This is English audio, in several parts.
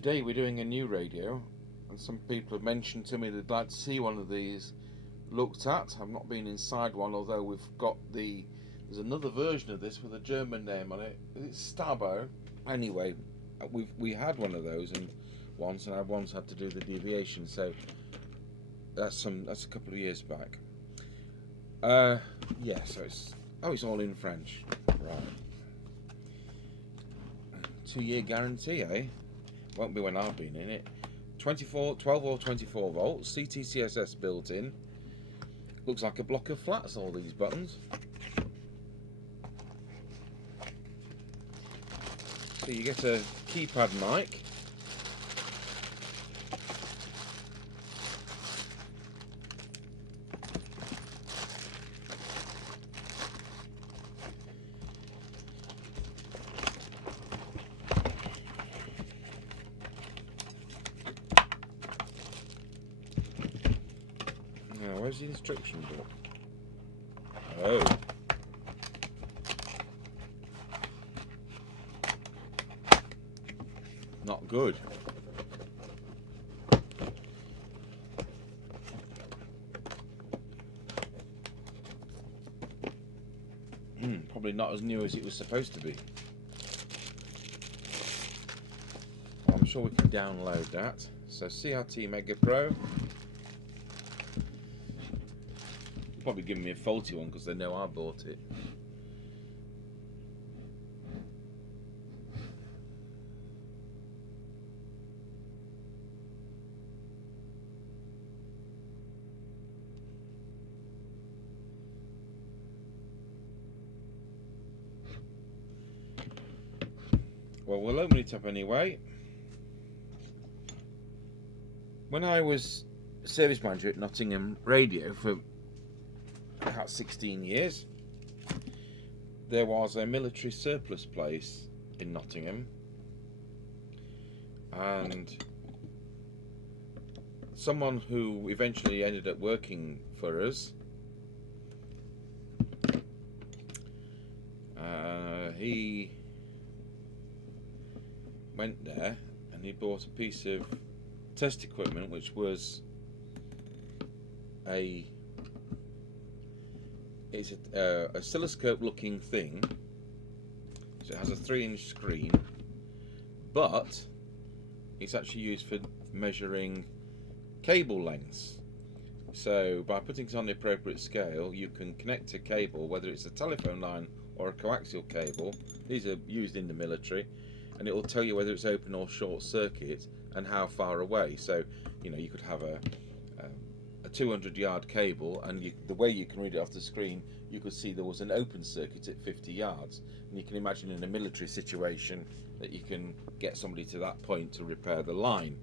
Today we're doing a new radio, and some people have mentioned to me they'd like to see one of these looked at. I've not been inside one, although there's another version of this with a German name on it. It's Stabo. Anyway, we had one of those and I once had to do the deviation, so that's a couple of years back. Yeah, so it's all in French, right? 2-year guarantee, eh? Won't be when I've been in it. 12 or 24 volts, CTCSS built in. Looks like a block of flats, all these buttons. So you get a keypad mic. Now, where's the instruction book? Oh. Not good. Probably not as new as it was supposed to be. I'm sure we can download that. So CRT Megapro. Probably giving me a faulty one because they know I bought it. Well, we'll open it up anyway. When I was service manager at Nottingham Radio for about 16 years, there was a military surplus place in Nottingham, and someone who eventually ended up working for us, he went there and he bought a piece of test equipment which was it's a oscilloscope looking thing. So it has a 3-inch screen, but it's actually used for measuring cable lengths. So by putting it on the appropriate scale, you can connect a cable, whether it's a telephone line or a coaxial cable. These are used in the military, and it will tell you whether it's open or short circuit and how far away. So, you know, you could have a 200-yard cable, and the way you can read it off the screen, you could see there was an open circuit at 50 yards. And you can imagine in a military situation that you can get somebody to that point to repair the line.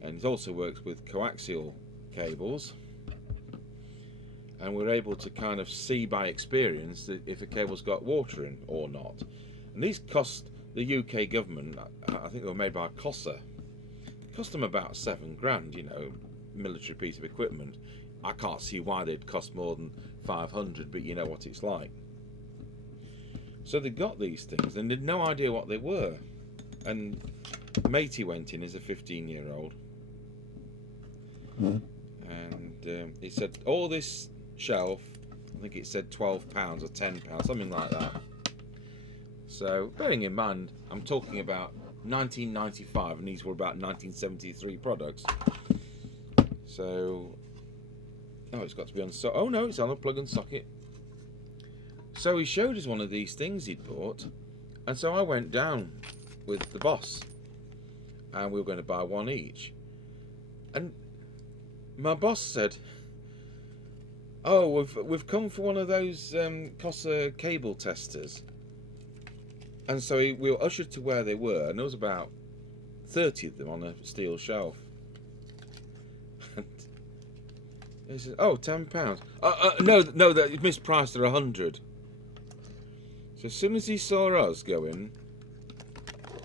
And it also works with coaxial cables. And we're able to kind of see by experience that if a cable's got water in or not. And these cost the UK government, I think they were made by COSA, cost them about £7,000, you know, military piece of equipment. I can't see why they'd cost more than 500, but you know what it's like. So they got these things and had no idea what they were. And matey went in as a 15-year-old, and he said, all this shelf, I think it said £12 or £10, something like that. So bearing in mind, I'm talking about 1995, and these were about 1973 products. So, oh, it's got to be on. Oh no, it's on a plug and socket. So he showed us one of these things he'd bought, and so I went down with the boss, and we were going to buy one each. And my boss said, "Oh, we've come for one of those COSA cable testers." And so we were ushered to where they were, and there was about 30 of them on a steel shelf. And he said, "Oh, £10. No, that mispriced. They're 100. So as soon as he saw us going,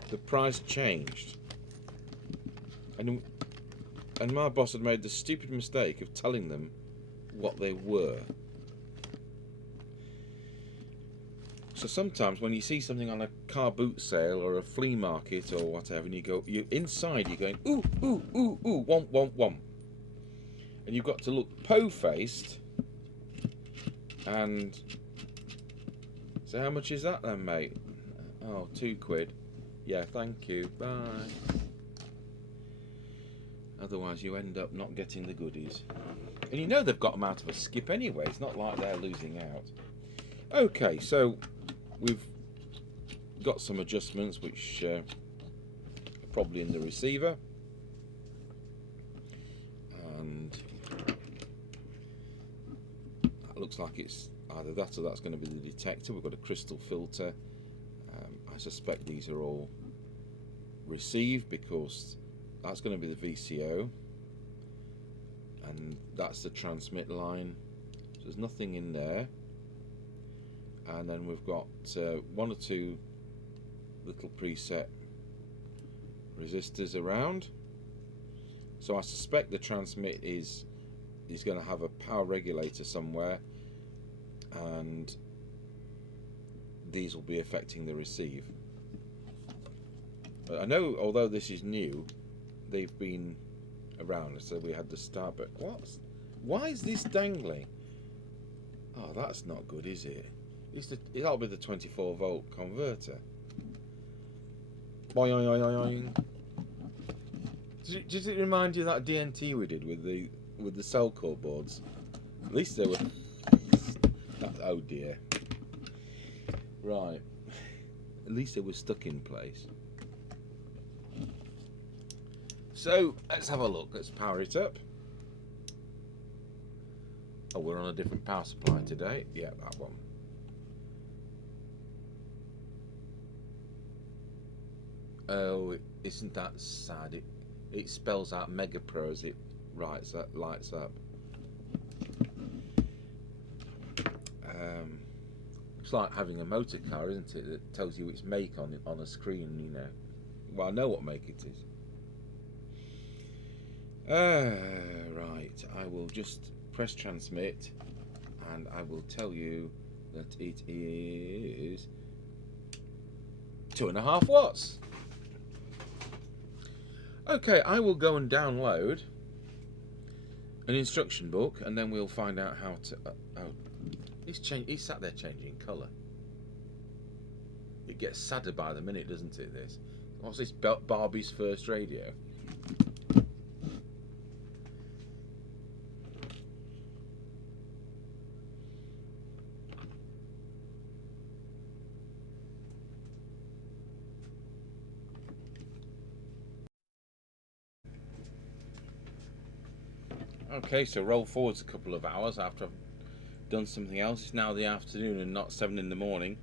the price changed, and my boss had made the stupid mistake of telling them what they were. So sometimes when you see something on a car boot sale or a flea market or whatever, and you inside, you're going, ooh, ooh, ooh, ooh, want. And you've got to look po-faced. And so how much is that then, mate? Oh, £2. Yeah, thank you, bye. Otherwise you end up not getting the goodies. And you know they've got them out of a skip anyway, it's not like they're losing out. Okay, so we've got some adjustments which are probably in the receiver. And that looks like it's either that or that's going to be the detector. We've got a crystal filter. I suspect these are all received because that's going to be the VCO, and that's the transmit line. So there's nothing in there. And then we've got one or two little preset resistors around. So I suspect the transmit is going to have a power regulator somewhere, and these will be affecting the receive. But I know, although this is new, they've been around. So we had the start, but why is this dangling? Oh, that's not good, is it? That'll be the 24-volt converter. Boing, boing, boing, boing. Does it remind you of that DNT we did with the cell core boards? At least they were. Oh dear. Right. At least they were stuck in place. So let's have a look. Let's power it up. Oh, we're on a different power supply today. Yeah, that one. Oh, isn't that sad? It spells out Megapro as it lights up. It's like having a motor car, isn't it? That tells you its make on a screen, you know. Well, I know what make it is. Right, I will just press transmit, and I will tell you that it is 2.5 watts. Okay, I will go and download an instruction book, and then we'll find out how to. Oh, he's sat there changing colour. It gets sadder by the minute, doesn't it? This. What's this? Barbie's first radio. Okay, so roll forwards a couple of hours after I've done something else. It's now the afternoon and not 7 in the morning,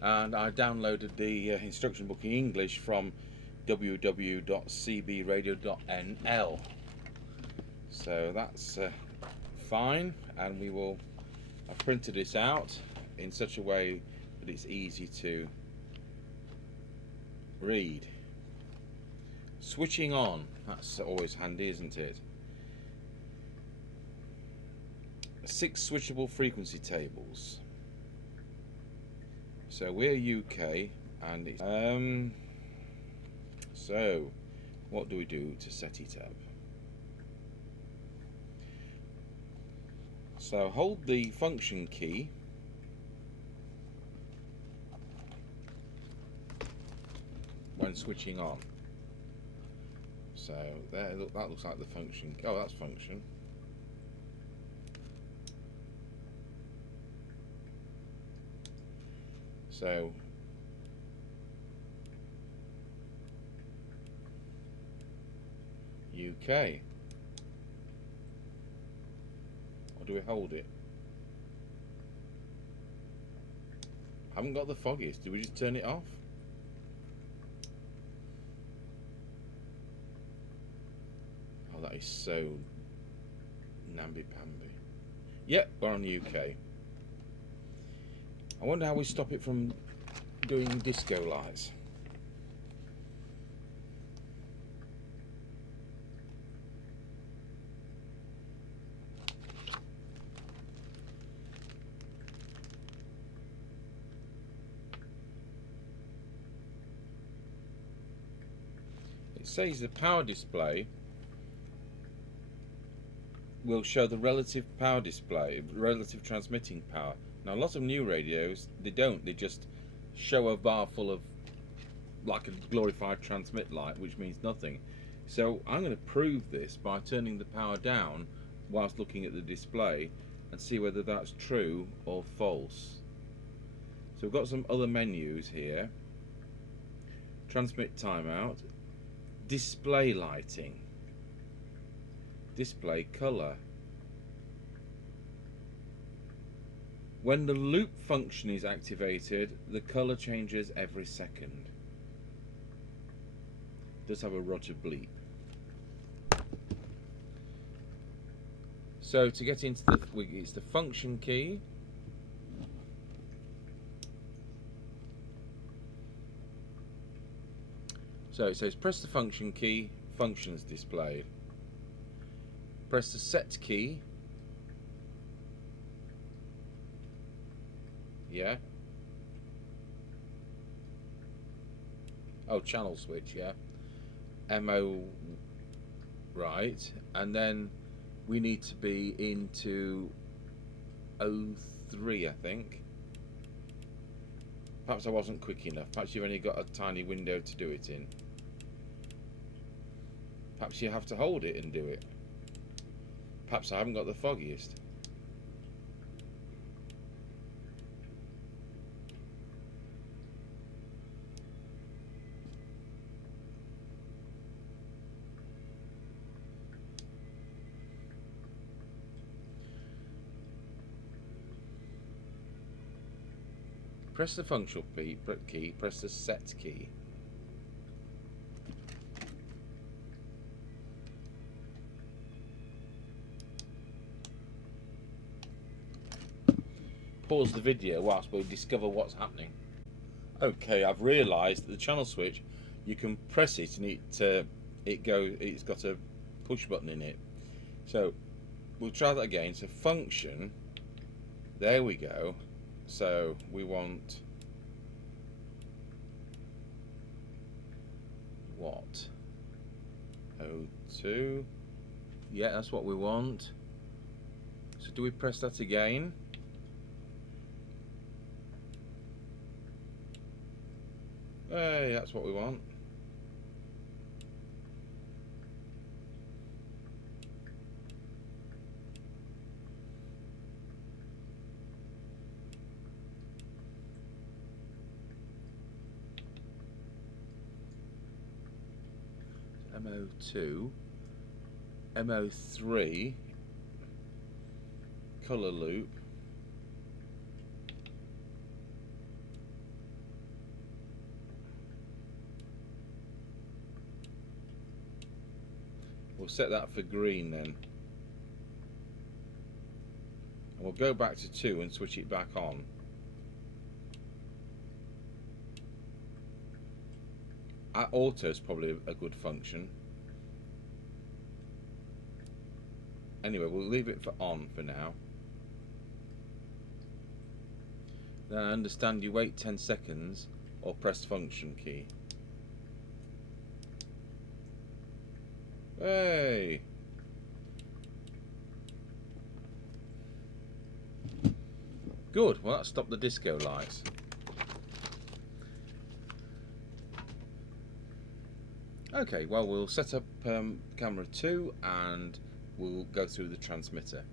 and I downloaded the instruction book in English from www.cbradio.nl. So that's fine, and I've printed this out in such a way that it's easy to read. Switching on, that's always handy, isn't it? 6 switchable frequency tables. So we're UK, and it's, so what do we do to set it up? So hold the function key when switching on. So there, look, that looks like the function. Oh, that's function. So UK. Or do we hold it? I haven't got the foggiest. Do we just turn it off? Oh, that is so namby-pamby. Yep, we're on UK. I wonder how we stop it from doing disco lights. it says the power display will show the relative power display, relative transmitting power. Now a lot of new radios, they don't, they just show a bar full of like a glorified transmit light, which means nothing. So I'm going to prove this by turning the power down whilst looking at the display and see whether that's true or false. So we've got some other menus here. Transmit timeout, display lighting, display color. When the loop function is activated, the color changes every second. It does have a Roger bleep. So to get into the, it's the function key. So it says press the function key, functions displayed. Press the set key. Yeah. Oh, channel switch, yeah. MO, right. And then we need to be into 03, I think. Perhaps I wasn't quick enough. Perhaps you've only got a tiny window to do it in. Perhaps you have to hold it and do it. Perhaps I haven't got the foggiest. Press the functional key, press the set key. Pause the video whilst we discover what's happening. Okay, I've realised that the channel switch, you can press it and it's got a push button in it. So we'll try that again. So function, there we go. So we want what? 02. Yeah, that's what we want. So do we press that again? Hey, that's what we want. MO2, MO3, color loop, we'll set that for green then, and we'll go back to 2 and switch it back on. Auto is probably a good function. Anyway, we'll leave it for on for now. Then I understand you wait 10 seconds or press function key. Hey! Good, well that stopped the disco lights. Okay, well we'll set up camera 2 and we'll go through the transmitter.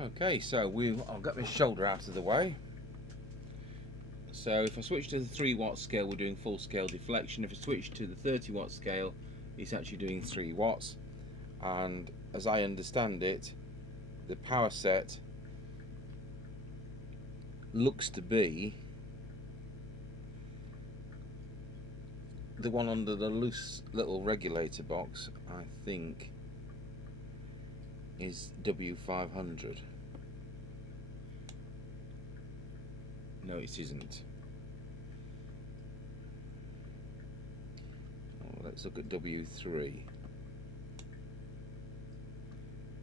Okay, so I'll get this shoulder out of the way. So if I switch to the 3-watt scale, we're doing full scale deflection. If I switch to the 30-watt scale, it's actually doing 3 watts. And as I understand it, the power set looks to be the one under the loose little regulator box, I think, is W500. No, it isn't. Let's look at W3.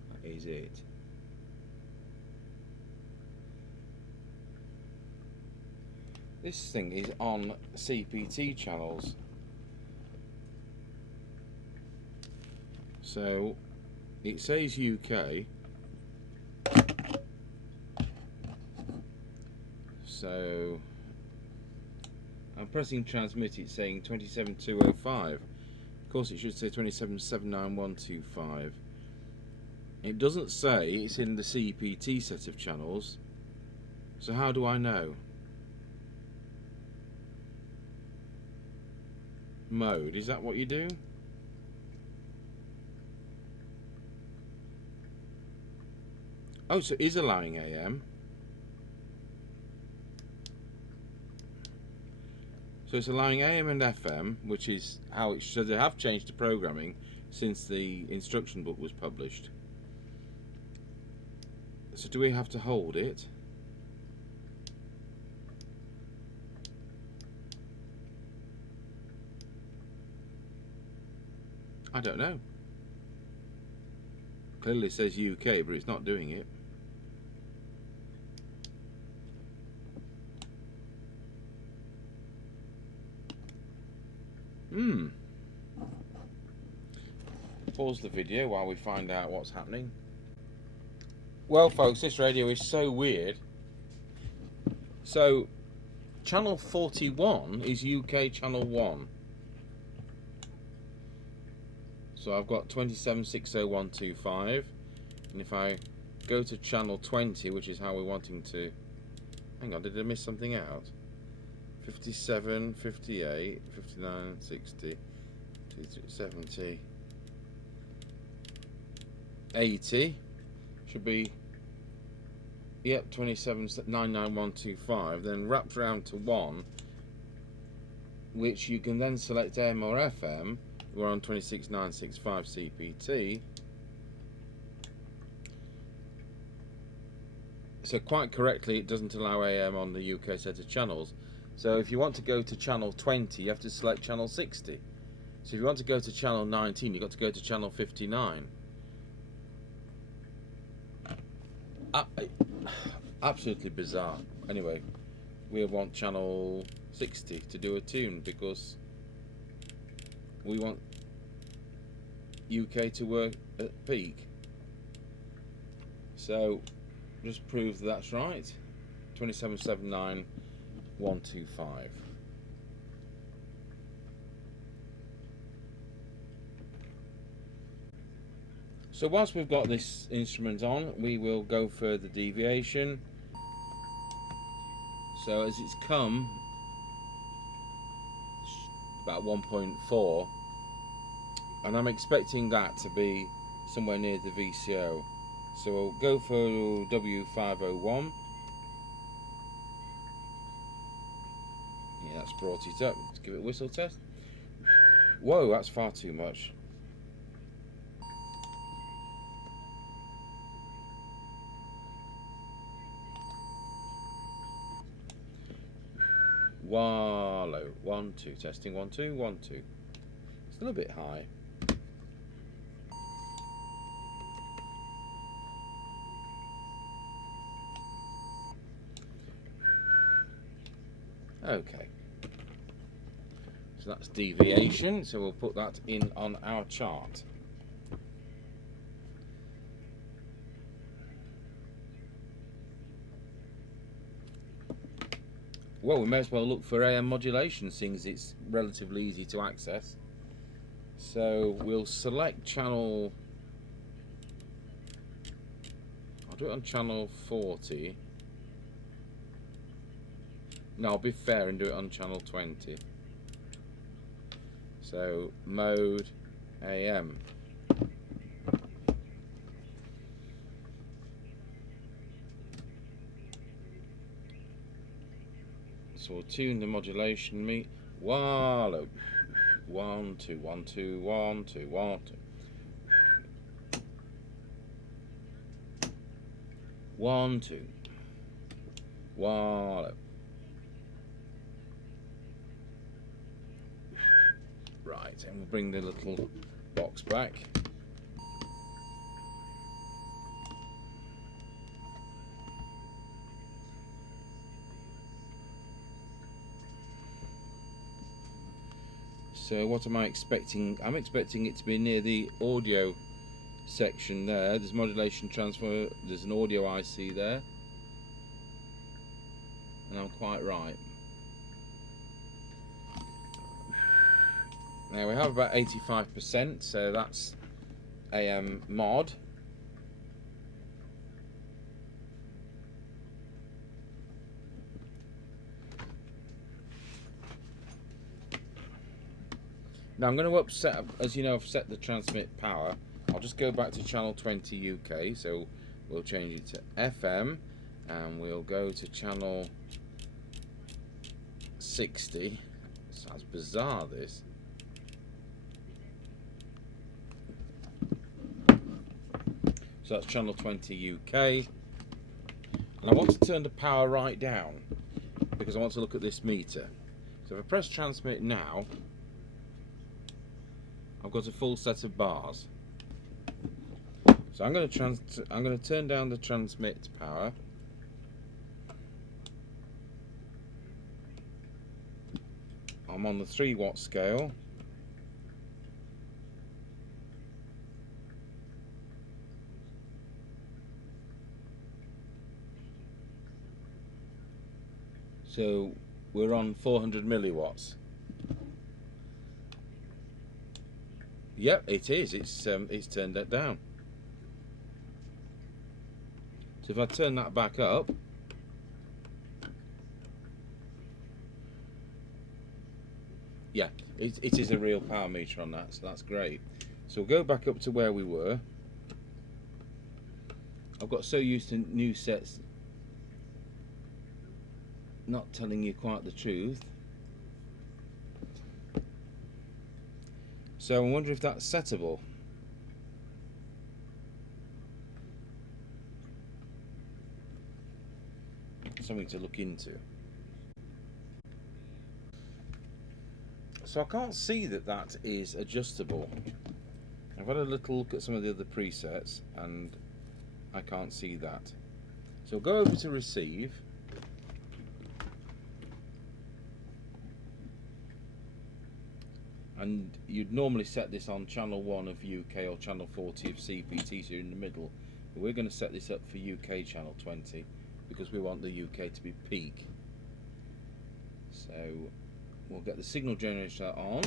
That is it. This thing is on CPT channels. So it says UK. So I'm pressing transmit, it's saying 27205. Of course it should say 2779125. It doesn't say it's in the CPT set of channels. So how do I know? Mode, is that what you do? Oh, so it is allowing AM. So it's allowing AM and FM, which is how it should. They have changed the programming since the instruction book was published. So do we have to hold it? I don't know. Clearly it says UK, but it's not doing it. Pause the video while we find out what's happening. Well folks, this radio is so weird. So channel 41 is UK channel 1. So I've got 2760125, and if I go to channel 20, which is how we're wanting to, hang on, did I miss something out? 57, 58, 59, 60, 70, 80, should be, yep, 2799125, then wrapped around to 1, which you can then select AM or FM. We're on 26965 CPT. So quite correctly, it doesn't allow AM on the UK set of channels. So if you want to go to channel 20, you have to select channel 60. So if you want to go to channel 19, you've got to go to channel 59. Absolutely bizarre. Anyway, we want channel 60 to do a tune because we want UK to work at peak. So just prove that's right. 2779125. So whilst we've got this instrument on, we will go for the deviation. So as it's come about 1.4, and I'm expecting that to be somewhere near the VCO. So we'll go for W501. Yeah, that's brought it up. Let's give it a whistle test. Whoa, that's far too much. Wallow. 1, 2. Testing 1, 2, 1, 2. Still a bit high. Okay. So that's deviation. So we'll put that in on our chart. Well, we may as well look for AM modulation, seeing as it's relatively easy to access. So we'll select channel, I'll do it on channel 40. No, I'll be fair and do it on channel 20. So mode AM. So we'll tune the modulation meet. Wallow. 1, 2, 1, 2, 1, 2, 1, 2. 1, 2. Wallow. Right, and we'll bring the little box back. So what am I expecting? I'm expecting it to be near the audio section there. There's modulation transfer, there's an audio IC there. And I'm quite right. Now we have about 85%, so that's AM mod. Now I'm going to upset, as you know, I've set the transmit power. I'll just go back to channel 20 UK, so we'll change it to FM, and we'll go to channel 60. Sounds bizarre, this. So that's channel 20 UK, and I want to turn the power right down because I want to look at this meter. So if I press transmit now, I've got a full set of bars. So I'm going to turn down the transmit power. I'm on the 3-watt scale. So we're on 400 milliwatts. Yep, it is. It's turned that down. So if I turn that back up, yeah, it is a real power meter on that, so that's great. So we'll go back up to where we were. I've got so used to new sets not telling you quite the truth. So I wonder if that's settable. Something to look into. So I can't see that that is adjustable. I've had a little look at some of the other presets and I can't see that. So go over to receive. And you'd normally set this on channel 1 of UK or channel 40 of CPT, so you're in the middle. But we're going to set this up for UK channel 20 because we want the UK to be peak. So we'll get the signal generator on.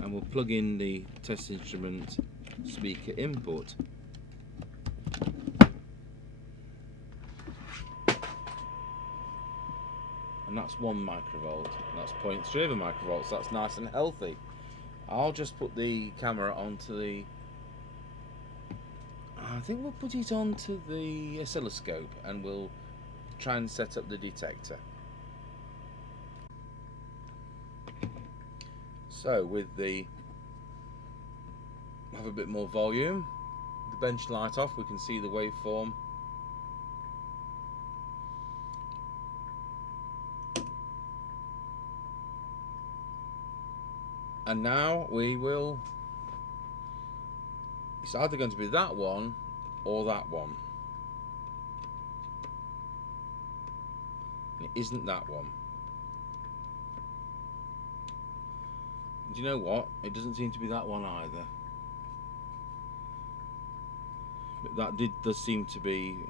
And we'll plug in the test instrument speaker input. And that's 1 microvolt, and that's 0.3 of a microvolt, so that's nice and healthy. I'll just put the camera onto the, I think we'll put it onto the oscilloscope and we'll try and set up the detector. So with the, have a bit more volume, the bench light off, we can see the waveform. And now we will, it's either going to be that one or that one. And it isn't that one. Do you know what? It doesn't seem to be that one either. But that does seem to be,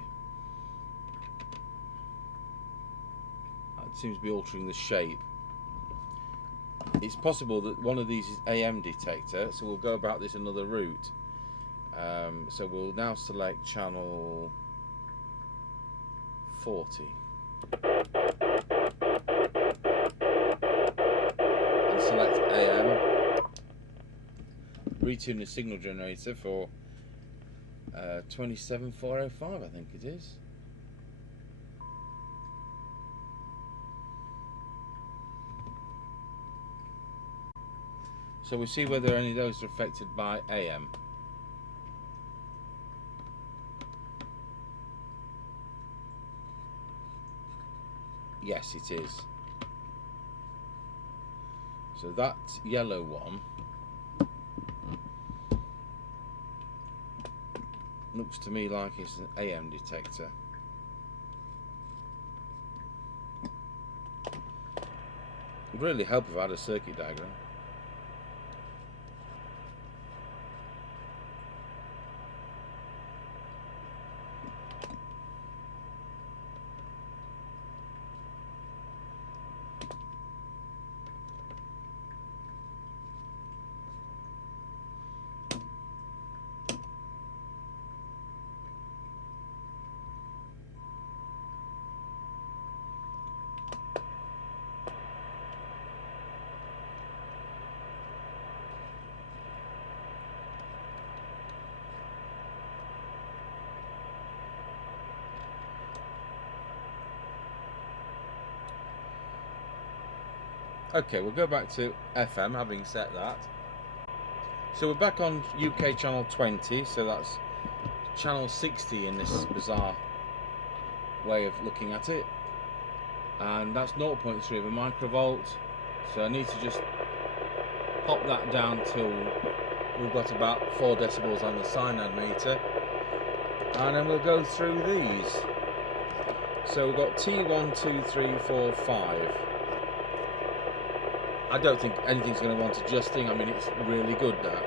that seems to be altering the shape. It's possible that one of these is AM detector, so we'll go about this another route. So we'll now select channel 40 and select AM. Retune the signal generator for 27405, I think it is. So we see whether any of those are affected by AM. Yes, it is. So that yellow one looks to me like it's an AM detector. It would really help if I had a circuit diagram. Okay, we'll go back to FM, having set that. So we're back on UK channel 20, so that's channel 60 in this bizarre way of looking at it. And that's 0.3 of a microvolt. So I need to just pop that down till we've got about 4 decibels on the cyanide meter. And then we'll go through these. So we've got T1, 2, 3, 4, 5. I don't think anything's going to want adjusting. I mean, it's really good now.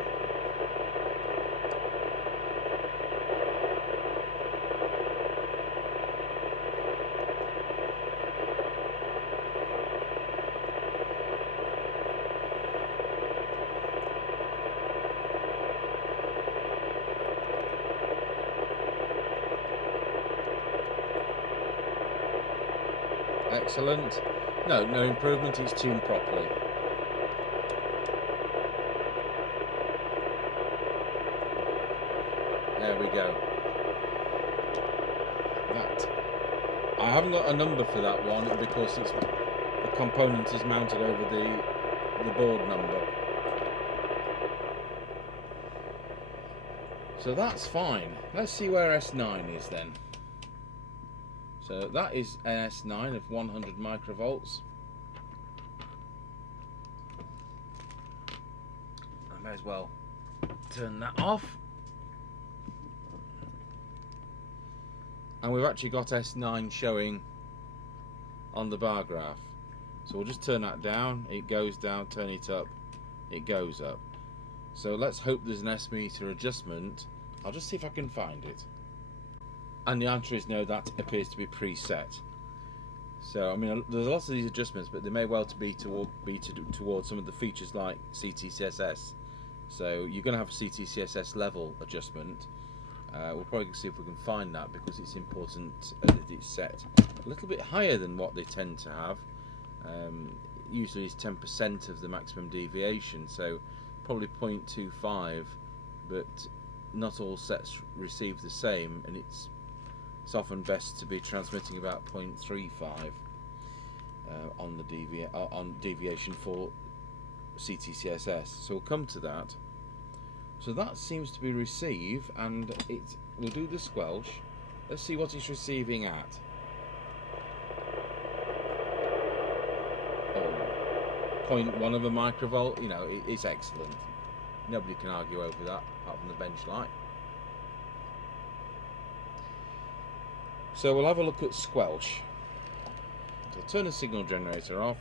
Excellent. No improvement. It's tuned properly. There we go. That I haven't got a number for that one because it's the component is mounted over the board number. So that's fine. Let's see where S9 is then. So that is an S9 of 100 microvolts. I may as well turn that off. And we've actually got S9 showing on the bar graph. So we'll just turn that down, it goes down, turn it up, it goes up. So let's hope there's an S meter adjustment. I'll just see if I can find it. And the answer is no, that appears to be preset. So I mean, there's lots of these adjustments, but they may well be towards some of the features like CTCSS. So you're going to have a CTCSS level adjustment. We'll probably see if we can find that because it's important that it's set a little bit higher than what they tend to have. Usually it's 10% of the maximum deviation, so probably 0.25, but not all sets receive the same, and it's often best to be transmitting about 0.35 on the deviation for CTCSS. So we'll come to that. So that seems to be receive, and we'll do the squelch. Let's see what it's receiving at. Oh, 0.1 of a microvolt. You know, it's excellent. Nobody can argue over that, apart from the bench light. So we'll have a look at squelch. So I'll turn the signal generator off,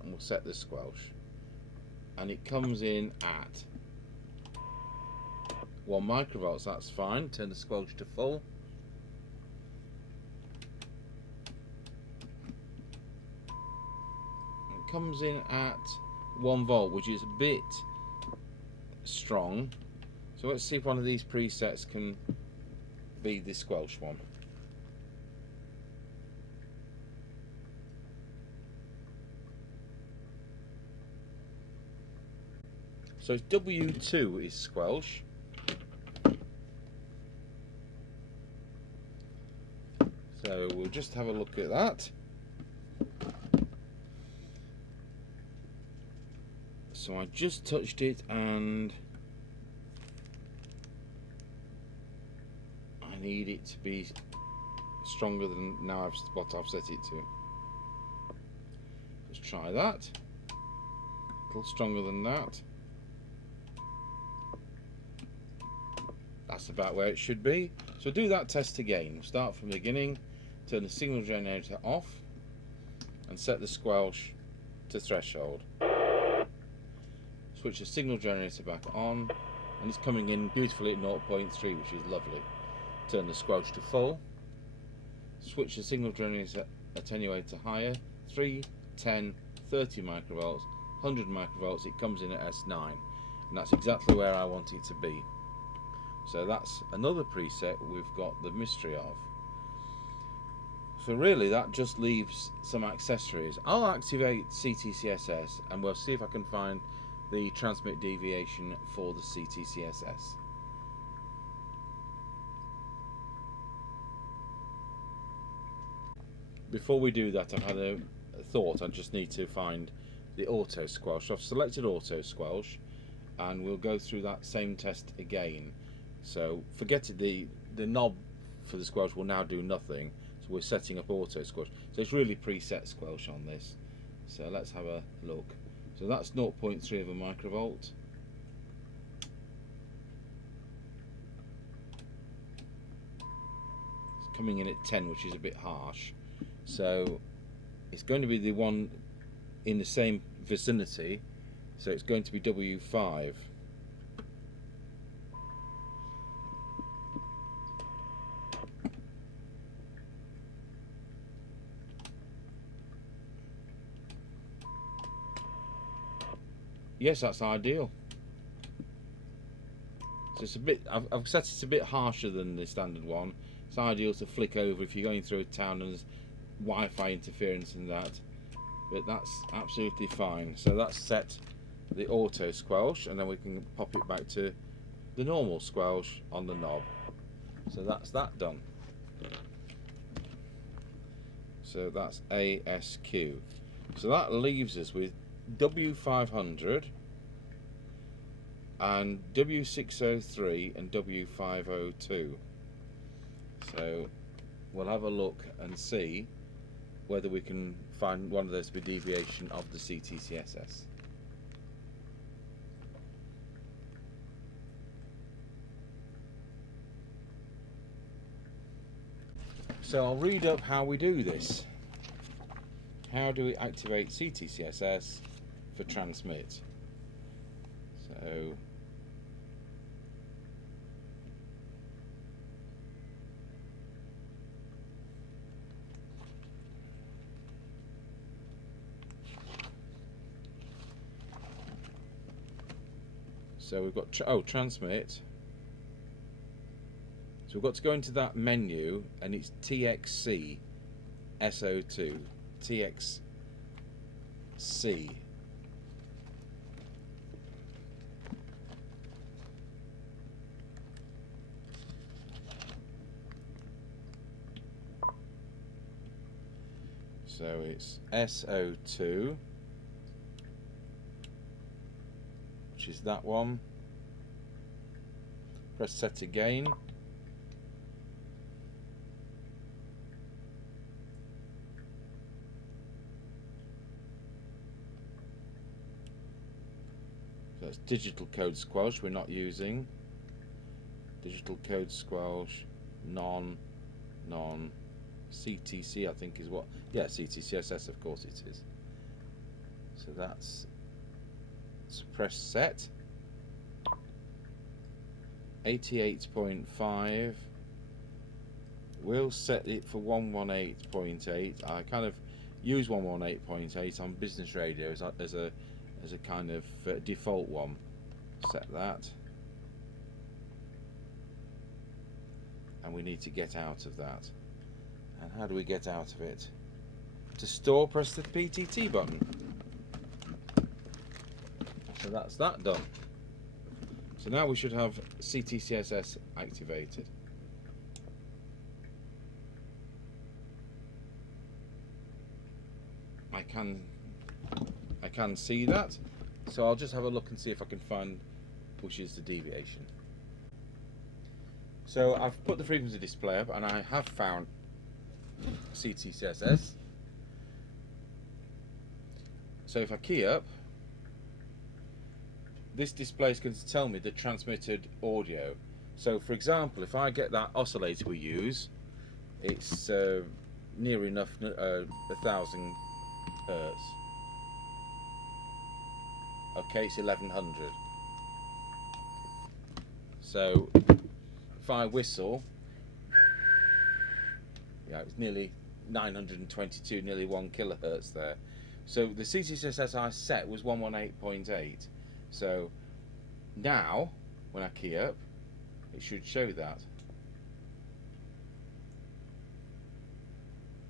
and we'll set the squelch. And it comes in at 1 microvolts, that's fine. Turn the squelch to full. It comes in at 1 volt, which is a bit strong. So let's see if one of these presets can be the squelch one. So it's W2 is squelch. So we'll just have a look at that. So I just touched it and I need it to be stronger than now what I've set it to. Let's try that. A little stronger than that. That's about where it should be. So do that test again. Start from the beginning, turn the signal generator off, and set the squelch to threshold. Switch the signal generator back on, and it's coming in beautifully at 0.3, which is lovely. Turn the squelch to full. Switch the signal generator attenuator higher, 3, 10, 30 microvolts, 100 microvolts, it comes in at S9, and that's exactly where I want it to be. So that's another preset we've got the mystery of. So really that just leaves some accessories. I'll activate CTCSS and we'll see if I can find the transmit deviation for the CTCSS. Before we do that, I've had a thought. I just need to find the auto squelch. So I've selected auto squelch, and we'll go through that same test again. So forget it, the knob for the squelch will now do nothing. So we're setting up auto squelch. So it's really preset squelch on this. So let's have a look. So that's 0.3 of a microvolt. It's coming in at 10, which is a bit harsh. So it's going to be the one in the same vicinity, so it's going to be W5. Yes, that's ideal. So it's a bit, I've set it a bit harsher than the standard one. It's ideal to flick over if you're going through a town and there's Wi-Fi interference and that, but that's absolutely fine. So that's set the auto squelch, and then we can pop it back to the normal squelch on the knob. So that's that done. So that's ASQ. So that leaves us with W500 and W603 and W502. So we'll have a look and see whether we can find one of those to be deviation of the CTCSS. So I'll read up how we do this. How do we activate CTCSS for transmit? So we've got transmit. So we've got to go into that menu, and it's TXC SO2 TXC. So it's SO2, which is that one. Press set again. So that's digital code squelch we're not using. Digital code squelch, non CTC I think is what, yeah, CTCSS, of course it is. So that's suppress set 88.5. We'll set it for 118.8. I kind of use 118.8 on business radio as a kind of default one. Set that, and we need to get out of that. And how do we get out of it? To store, press the PTT button. So that's that done. So now we should have CTCSS activated. I can see that. So I'll just have a look and see if I can find which is the deviation. So I've put the frequency display up, and I have found CTCSS. So if I key up, this display is going to tell me the transmitted audio. So for example, if I get that oscillator we use, it's near enough 1,000 hertz. Okay, it's 1100. So if I whistle, yeah, it's nearly 922, nearly 1 kilohertz there. So the CTCSS I set was 118.8. So now, when I key up, it should show that.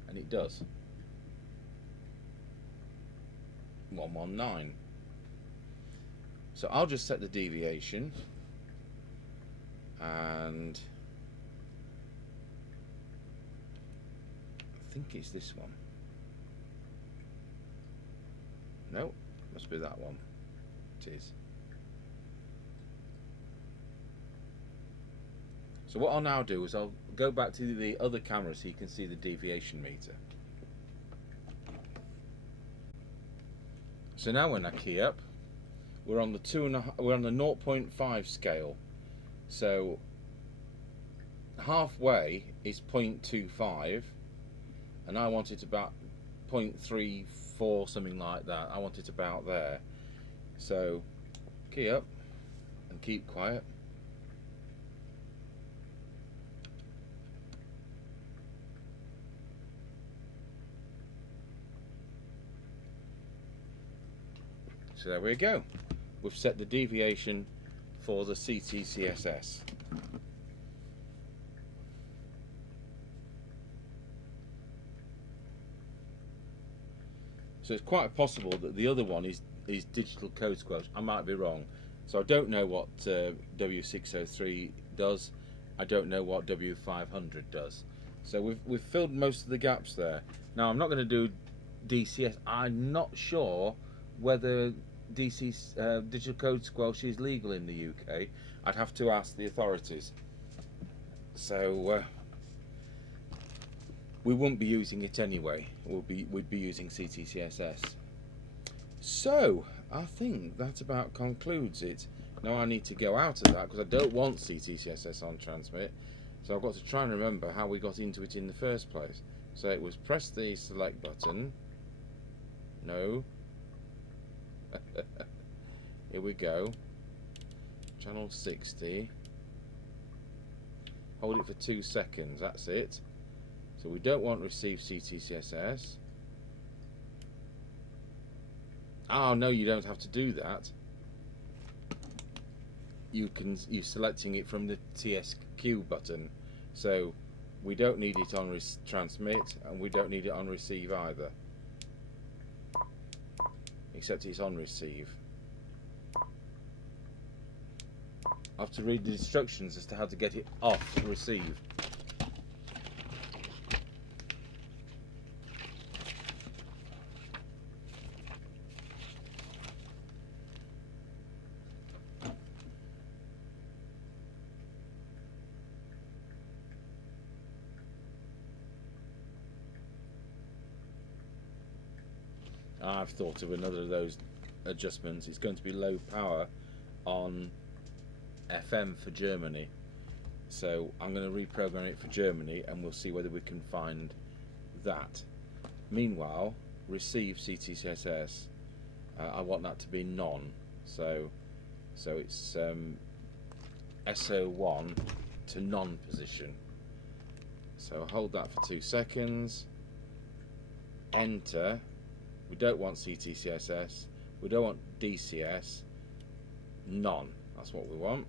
And it does. 119. So I'll just set the deviation, and I think it's this one. No, must be that one. It is. So what I'll now do is I'll go back to the other camera so you can see the deviation meter. So now when I key up, we're on the 0.5 scale. So halfway is 0.25, and I want it about 0.34, something like that. I want it about there. So key up and keep quiet. So there we go. We've set the deviation for the CTCSS. So it's quite possible that the other one is digital code squelch. I might be wrong. So I don't know what W603 does. I don't know what W500 does. So we've filled most of the gaps there. Now I'm not going to do DCS. I'm not sure whether digital code squelch is legal in the UK. I'd have to ask the authorities. So we wouldn't be using it anyway. We'd be using CTCSS. So I think that about concludes it. Now I need to go out of that because I don't want CTCSS on transmit. So I've got to try and remember how we got into it in the first place. So it was press the select button. No. Here we go. Channel 60. Hold it for 2 seconds. That's it. So we don't want receive CTCSS. Oh no, you don't have to do that. You're selecting it from the TSQ button. So we don't need it on transmit, and we don't need it on receive either. Except it's on receive. I have to read the instructions as to how to get it off receive. I've thought of another of those adjustments. It's going to be low power on FM for Germany. So I'm going to reprogram it for Germany and we'll see whether we can find that. Meanwhile, receive CTCSS, I want that to be none. So it's SO1 to none position. So hold that for 2 seconds. Enter. We don't want CTCSS. We don't want DCS. None. That's what we want.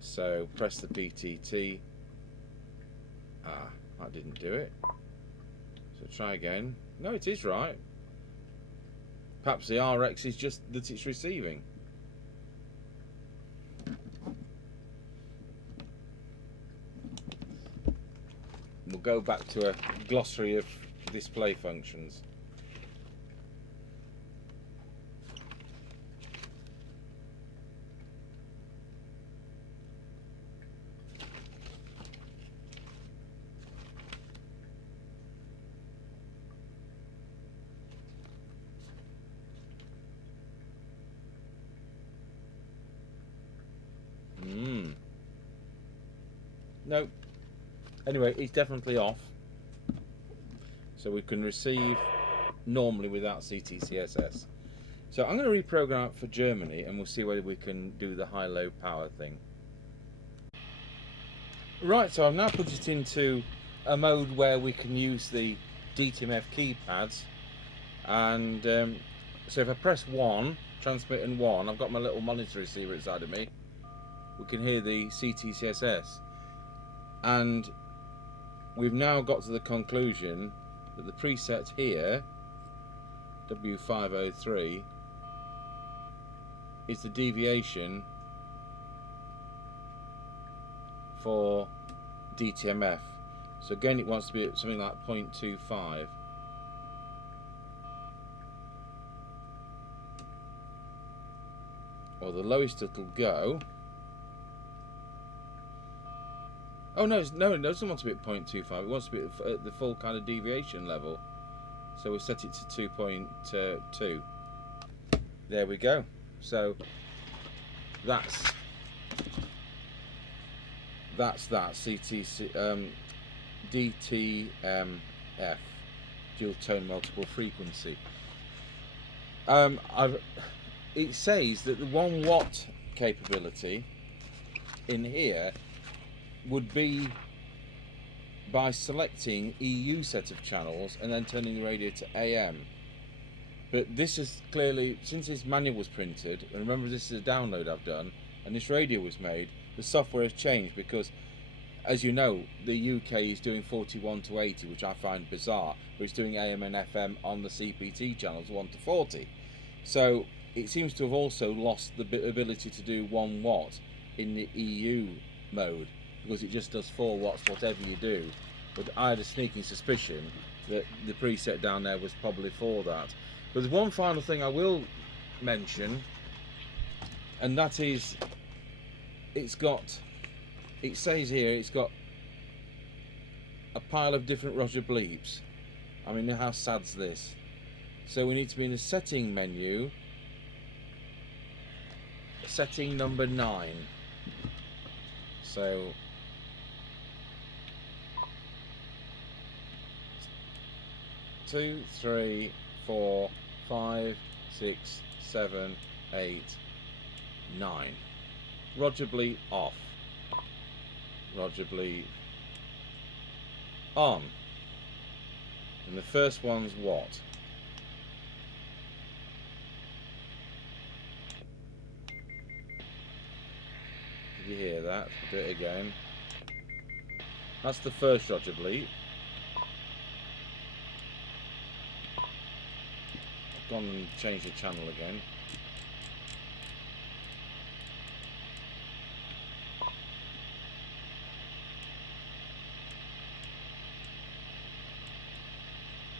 So press the PTT. That didn't do it. So try again. No, it is right. Perhaps the RX is just that it's receiving. We'll go back to a glossary of display functions. No. Anyway, it's definitely off. So we can receive normally without CTCSS. So I'm going to reprogram it for Germany and we'll see whether we can do the high-low power thing. Right, so I've now put it into a mode where we can use the DTMF keypads. And so if I press 1, transmit and 1, I've got my little monitor receiver inside of me. We can hear the CTCSS. And we've now got to the conclusion that the preset here, W503, is the deviation for DTMF. So again, it wants to be at something like 0.25. Or the lowest it'll go. Oh no, no, it doesn't want to be at 0.25. It wants to be at the full kind of deviation level. So we'll set it to 2.2. There we go. So that's that DTMF, dual tone multiple frequency. It says that the 1 watt capability in here would be by selecting EU set of channels and then turning the radio to AM. But this is clearly, since this manual was printed, and remember this is a download I've done, and this radio was made, the software has changed because, as you know, the UK is doing 41 to 80, which I find bizarre, but it's doing AM and FM on the CPT channels 1 to 40. So it seems to have also lost the ability to do 1 watt in the EU mode, because it just does 4 watts whatever you do. But I had a sneaking suspicion that the preset down there was probably for that. But there's one final thing I will mention, and that is it says here it's got a pile of different Roger bleeps. I mean, how sad's this? So we need to be in the setting menu, setting number 9. So 2, 3, 4, 5, 6, 7, 8, 9. Roger bleep off. Roger bleep on. And the first one's what? Did you hear that? I'll do it again. That's the first Roger bleep. I've gone and changed the channel again.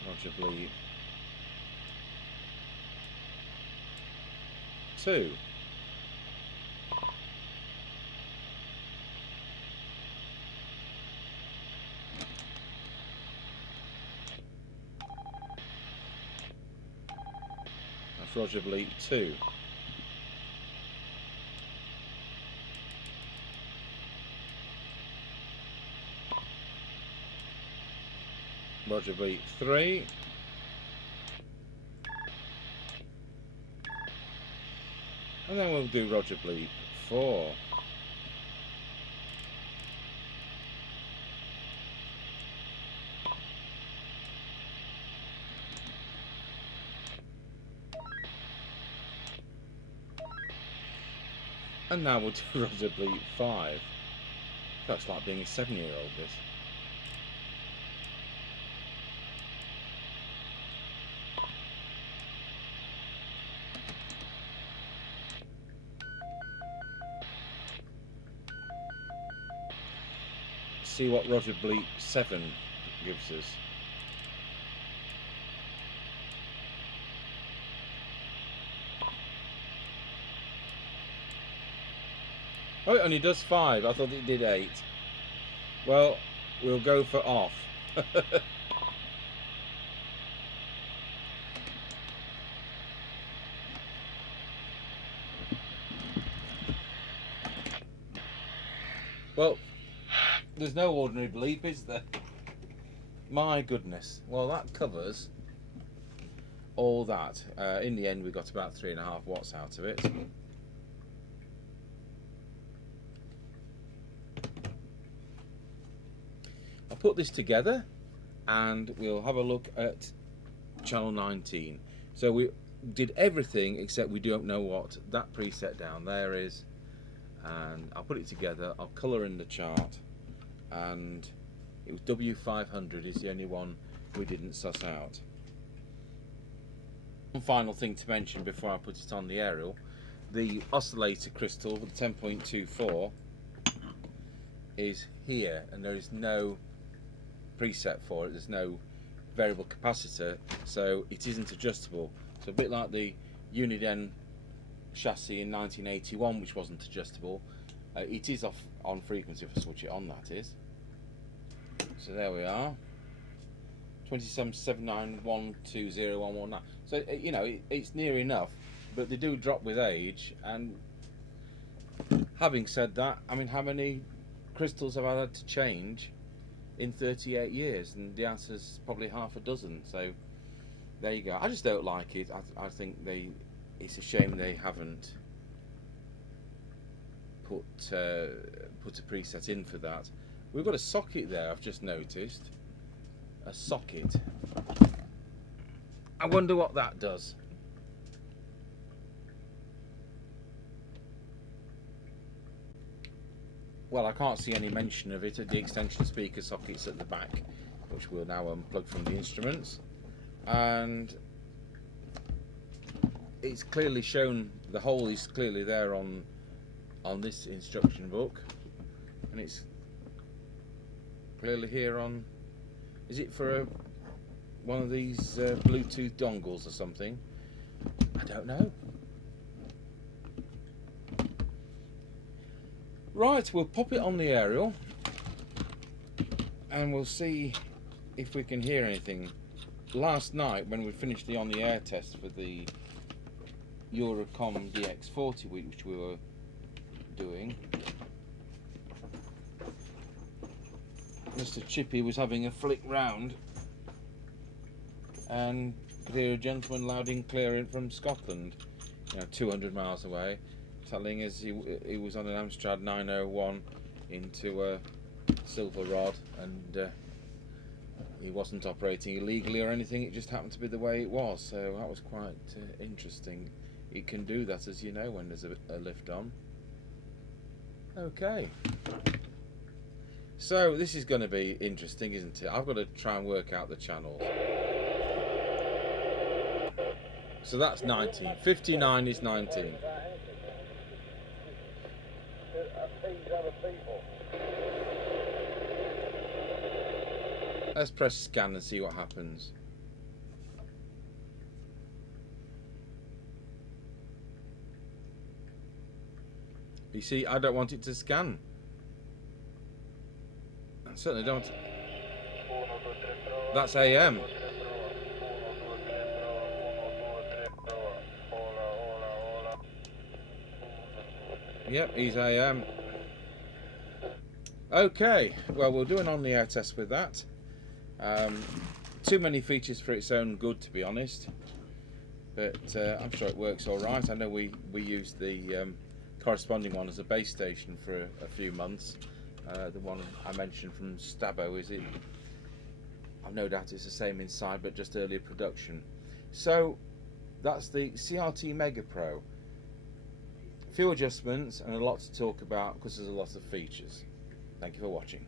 Roger bleep 2. That's Roger bleep 2. Roger bleep 3. And then we'll do Roger bleep 4. And now we'll do Roger bleep 5. That's like being a 7-year-old, this. See what Roger bleep 7 gives us. Oh, it only does 5. I thought it did 8. Well, we'll go for off. Well, There's no ordinary bleep, is there? My goodness. Well, that covers all that. In the end, we got about 3.5 watts out of it. I'll put this together and we'll have a look at channel 19. So we did everything except we don't know what that preset down there is, and I'll put it together. I'll colour in the chart, and it was W500 is the only one we didn't suss out. One final thing to mention before I put it on the aerial: the oscillator crystal with 10.24 is here, and there is no preset for it. There's no variable capacitor, so it isn't adjustable. So a bit like the Uniden chassis in 1981, which wasn't adjustable, it is off on frequency if I switch it on, that is. So there we are, 2779120119. So you know, it's near enough, but they do drop with age. And having said that, I mean, how many crystals have I had to change in 38 years? And the answer is probably half a dozen. So there you go. I just don't like it. I think it's a shame they haven't put a preset in for that. We've got a socket there, I've just noticed. A socket. I wonder what that does. Well, I can't see any mention of it at the extension speaker sockets at the back, which we'll now unplug from the instruments. And it's clearly shown, the hole is clearly there on this instruction book, and it's clearly here on, is it for one of these Bluetooth dongles or something? I don't know. Right, we'll pop it on the aerial and we'll see if we can hear anything. Last night when we finished the on-the-air test for the Eurocom DX40, which we were doing, Mr. Chippy was having a flick round and could hear a gentleman loud and clear from Scotland, 200 miles away, telling us he was on an Amstrad 901 into a silver rod, and he wasn't operating illegally or anything. It just happened to be the way it was. So that was quite interesting. It can do that, as you know, when there's a lift on. Okay. So this is going to be interesting, isn't it? I've got to try and work out the channels. So that's 19. 59 is 19. Let's press scan and see what happens. You see, I don't want it to scan. I certainly don't. That's AM. Yep, he's AM. Okay, well, we'll do an on-the-air test with that. Too many features for its own good, to be honest, but I'm sure it works all right. I know we used the corresponding one as a base station for a few months. The one I mentioned from Stabo, is it? I've no doubt it's the same inside, but just earlier production. So that's the CRT Megapro. A few adjustments and a lot to talk about because there's a lot of features. Thank you for watching.